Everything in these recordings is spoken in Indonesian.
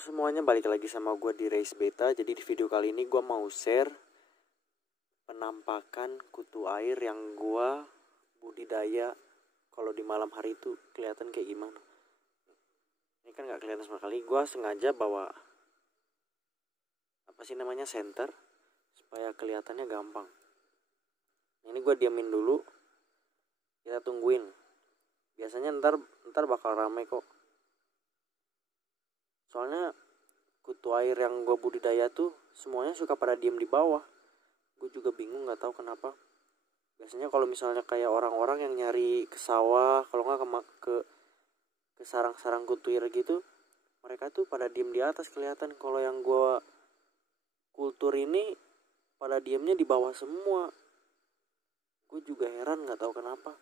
semuanya, balik lagi sama gue di Race Beta. Jadi di video kali ini gue mau share penampakan kutu air yang gue budidaya. Kalau di malam hari itu kelihatan kayak gimana. Ini kan gak kelihatan sama sekali. Gue sengaja bawa center supaya kelihatannya gampang. Ini gue diamin dulu, kita tungguin. Biasanya ntar bakal rame kok. Soalnya kutu air yang gue budidaya tuh semuanya suka pada diem di bawah. Gue juga bingung, nggak tahu kenapa. Biasanya kalau misalnya kayak orang-orang yang nyari ke sawah, kalau nggak ke sarang-sarang kutu air gitu, mereka tuh pada diem di atas kelihatan. Kalau yang gue kultur ini pada diemnya di bawah semua. Gue juga heran, nggak tahu kenapa.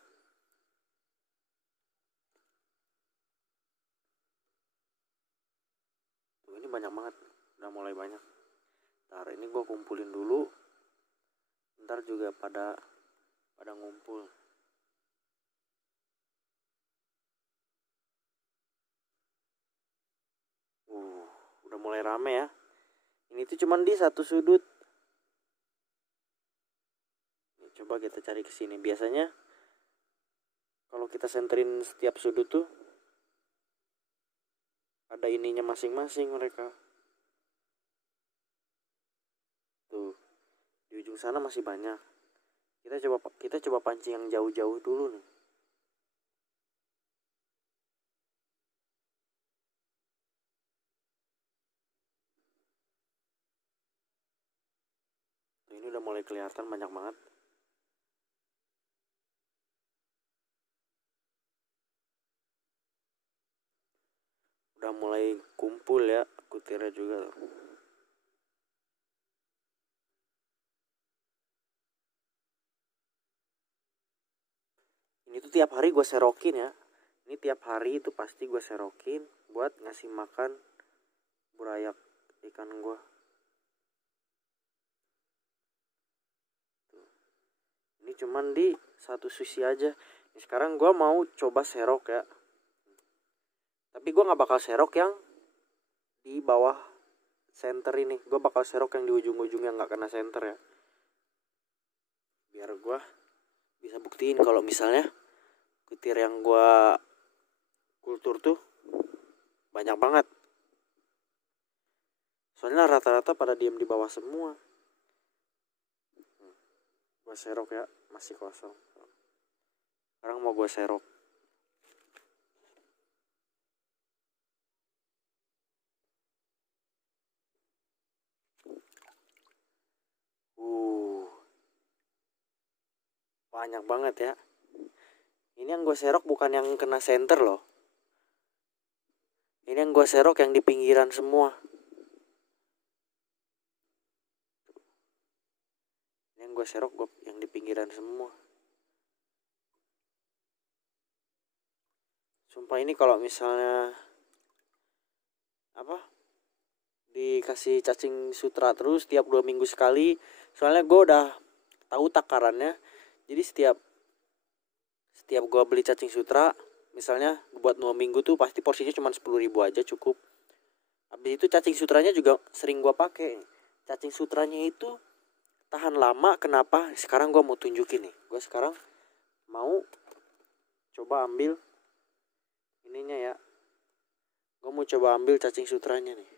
Tuh, ini banyak banget, udah mulai banyak. Ntar ini gue kumpulin dulu, ntar juga pada ngumpul. Udah mulai rame ya. Ini tuh cuman di satu sudut. Nih, coba kita cari ke sini. Biasanya kalau kita senterin setiap sudut tuh ada ininya masing-masing mereka. Tuh, di ujung sana masih banyak. Kita coba pancing yang jauh-jauh dulu nih. Tuh, ini udah mulai kelihatan banyak banget. Udah mulai kumpul ya kutirnya juga tuh. Ini tuh tiap hari gue serokin ya. Ini tiap hari itu pasti gue serokin buat ngasih makan burayak ikan gue. Ini cuman di satu sisi aja. Ini sekarang gue mau coba serok ya. Tapi gue gak bakal serok yang di bawah center ini. Gue bakal serok yang di ujung-ujung yang gak kena center ya. Biar gue bisa buktiin kalau misalnya kutir yang gue kultur tuh banyak banget. Soalnya rata-rata pada diem di bawah semua. Gue serok ya, masih kosong. Sekarang mau gue serok. Banyak banget ya. Ini yang gue serok bukan yang kena center loh. Ini yang gue serok yang di pinggiran semua. Ini yang gue serok yang di pinggiran semua. Sumpah ini kalau misalnya dikasih cacing sutra terus tiap 2 minggu sekali. Soalnya gue udah tahu takarannya. Jadi setiap gue beli cacing sutra, misalnya buat 2 minggu tuh pasti porsinya cuma 10.000 aja cukup. Habis itu cacing sutranya juga sering gue pakai. Cacing sutranya itu tahan lama. Kenapa? Sekarang gue mau tunjukin nih. Gue sekarang mau coba ambil ininya ya. Gue mau coba ambil cacing sutranya nih.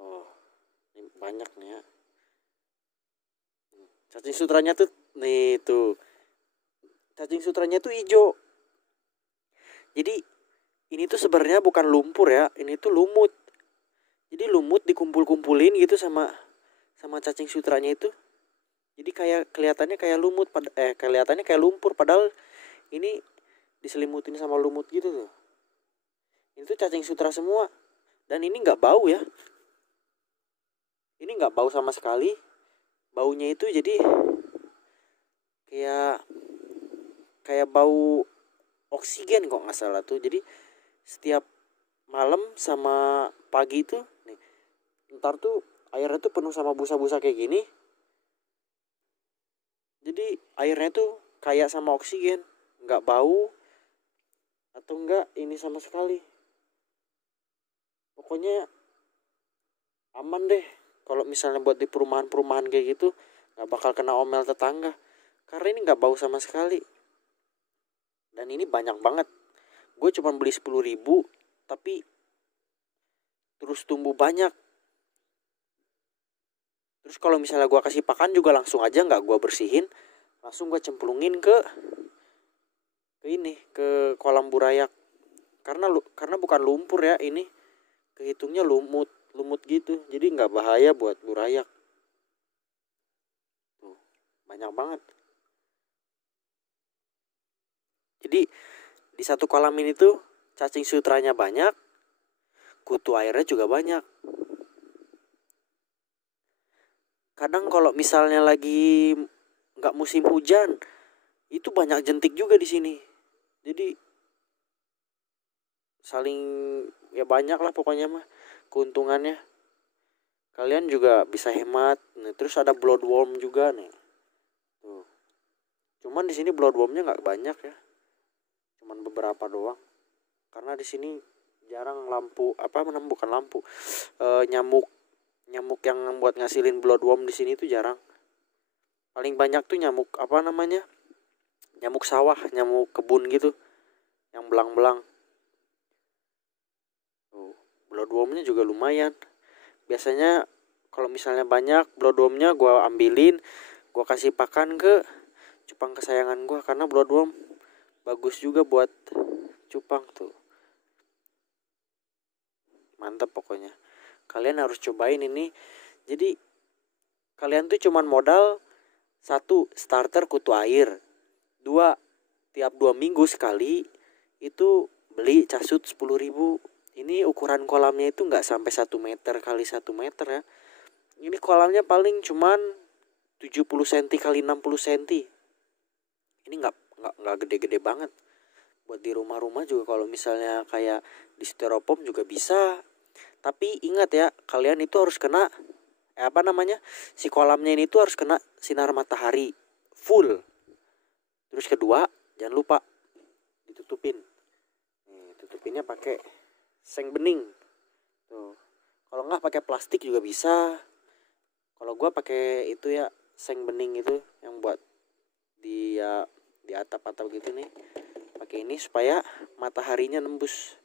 Oh, ini banyak nih ya. Cacing sutranya tuh nih tuh. Cacing sutranya tuh hijau. Jadi ini tuh sebenarnya bukan lumpur ya. Ini tuh lumut. Jadi lumut dikumpul-kumpulin gitu sama cacing sutranya itu. Jadi kayak kelihatannya kayak lumut, kelihatannya kayak lumpur, padahal ini diselimutin sama lumut gitu tuh. Ini tuh cacing sutra semua. Dan ini nggak bau ya. Ini nggak bau sama sekali. Baunya itu jadi kayak bau oksigen kok nggak salah tuh. Jadi setiap malam sama pagi tuh nih, ntar tuh airnya tuh penuh sama busa-busa kayak gini. Jadi airnya tuh kayak sama oksigen, nggak bau atau enggak ini sama sekali. pokoknya aman deh kalau misalnya buat di perumahan kayak gitu, nggak bakal kena omel tetangga karena ini nggak bau sama sekali. Dan ini banyak banget, gue cuma beli 10.000 tapi terus tumbuh banyak. Terus kalau misalnya gue kasih pakan juga langsung aja nggak gue bersihin, langsung gue cemplungin ke ini, ke kolam burayak. Karena bukan lumpur ya, ini kehitungnya lumut gitu, jadi nggak bahaya buat burayak. Tuh, banyak banget. Jadi di satu kolam ini tuh cacing sutranya banyak, kutu airnya juga banyak. Kadang kalau misalnya lagi nggak musim hujan, itu banyak jentik juga di sini. Jadi saling ya banyak lah pokoknya mah keuntungannya. Kalian juga bisa hemat. Nah, terus ada bloodworm juga nih. Tuh. Cuman di sini bloodwormnya nggak banyak ya, cuman beberapa doang. Karena di sini jarang lampu bukan lampu, nyamuk yang buat ngasilin bloodworm di sini tuh jarang. Paling banyak tuh nyamuk nyamuk sawah, nyamuk kebun gitu, yang belang-belang. Tuh, bloodwormnya juga lumayan. Biasanya kalau misalnya banyak bloodwormnya gue ambilin, gue kasih pakan ke cupang kesayangan gue, karena bloodworm bagus juga buat cupang tuh. Mantap pokoknya, kalian harus cobain ini. Jadi kalian tuh cuman modal 1 starter kutu air, 2 tiap 2 minggu sekali itu beli casut 10.000. Ini ukuran kolamnya itu nggak sampai 1 meter kali 1 meter ya. Ini kolamnya paling cuman 70 cm kali 60 cm. Ini nggak gede-gede banget. Buat di rumah-rumah juga kalau misalnya kayak di styrofoam juga bisa. Tapi ingat ya, kalian itu harus kena si kolamnya ini tuh harus kena sinar matahari full. Terus kedua, jangan lupa ditutupin. Tutupinnya pakai seng bening. Tuh. Kalau nggak pakai plastik juga bisa. Kalau gua pakai itu ya, seng bening itu yang buat di atap-atap gitu nih. Pakai ini supaya mataharinya nembus.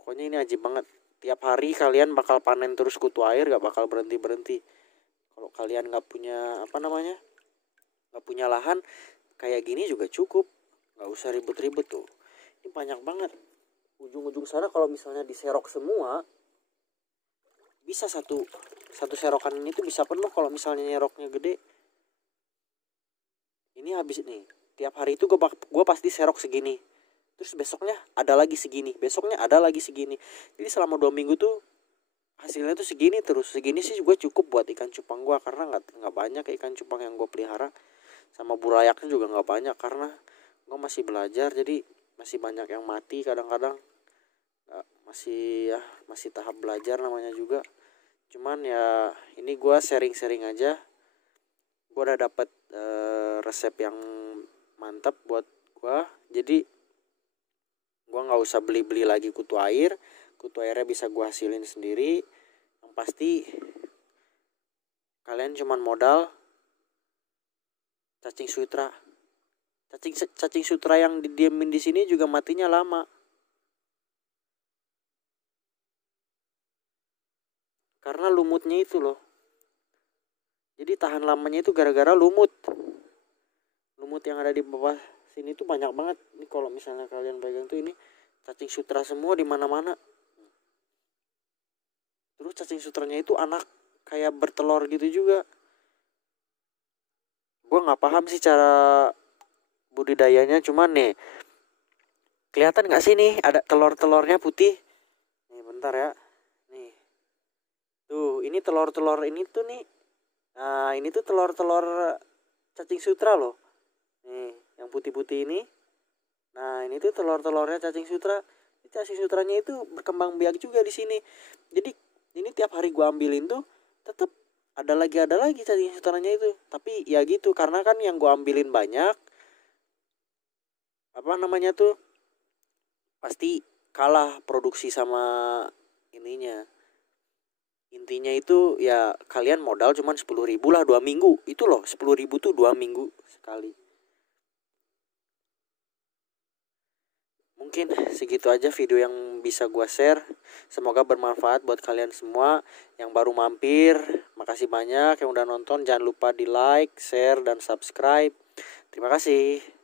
Pokoknya ini ajib banget. Tiap hari kalian bakal panen terus kutu air, gak bakal berhenti-berhenti. Kalau kalian gak punya gak punya lahan kayak gini juga cukup, gak usah ribet-ribet tuh. Ini banyak banget. Ujung-ujung sana kalau misalnya diserok semua, bisa satu serokan ini tuh bisa penuh kalau misalnya nyeroknya gede. Ini habis nih, tiap hari itu gue pasti serok segini. Terus besoknya ada lagi segini, besoknya ada lagi segini. Jadi selama 2 minggu tuh hasilnya tuh segini terus. Segini sih gue cukup buat ikan cupang gue, karena nggak banyak ikan cupang yang gue pelihara. Sama burayaknya juga nggak banyak karena gue masih belajar, jadi masih banyak yang mati kadang-kadang. Masih tahap belajar namanya juga. Cuman ya ini gue sharing-sharing aja. Gue udah dapet resep yang mantap buat gue. Jadi gue nggak usah beli lagi kutu airnya bisa gue hasilin sendiri. Yang pasti kalian cuman modal cacing sutra. Cacing sutra yang didiemin di sini juga matinya lama, karena lumutnya itu loh. Jadi tahan lamanya itu gara-gara lumut yang ada di bawah sini tuh banyak banget. Ini kalau misalnya kalian pegang tuh, ini cacing sutra semua di mana-mana. Terus cacing sutranya itu anak kayak bertelur gitu juga. Gue nggak paham sih cara budidayanya, cuman nih kelihatan nggak sih nih ada telur-telurnya putih. Nih bentar ya, nih tuh ini telur ini tuh nih. Nah ini tuh telur cacing sutra loh. Nih yang putih-putih ini. Nah ini tuh telurnya cacing sutra. Cacing sutranya itu berkembang biak juga di sini. Jadi ini tiap hari gue ambilin tuh tetap ada lagi cacing sutranya itu. Tapi ya gitu, karena kan yang gue ambilin banyak, pasti kalah produksi sama ininya. Intinya itu ya kalian modal cuman 10.000 lah 2 minggu. Itu loh 10.000 tuh 2 minggu sekali. Mungkin segitu aja video yang bisa gua share. Semoga bermanfaat buat kalian semua yang baru mampir. Makasih banyak yang udah nonton. Jangan lupa di like, share, dan subscribe. Terima kasih.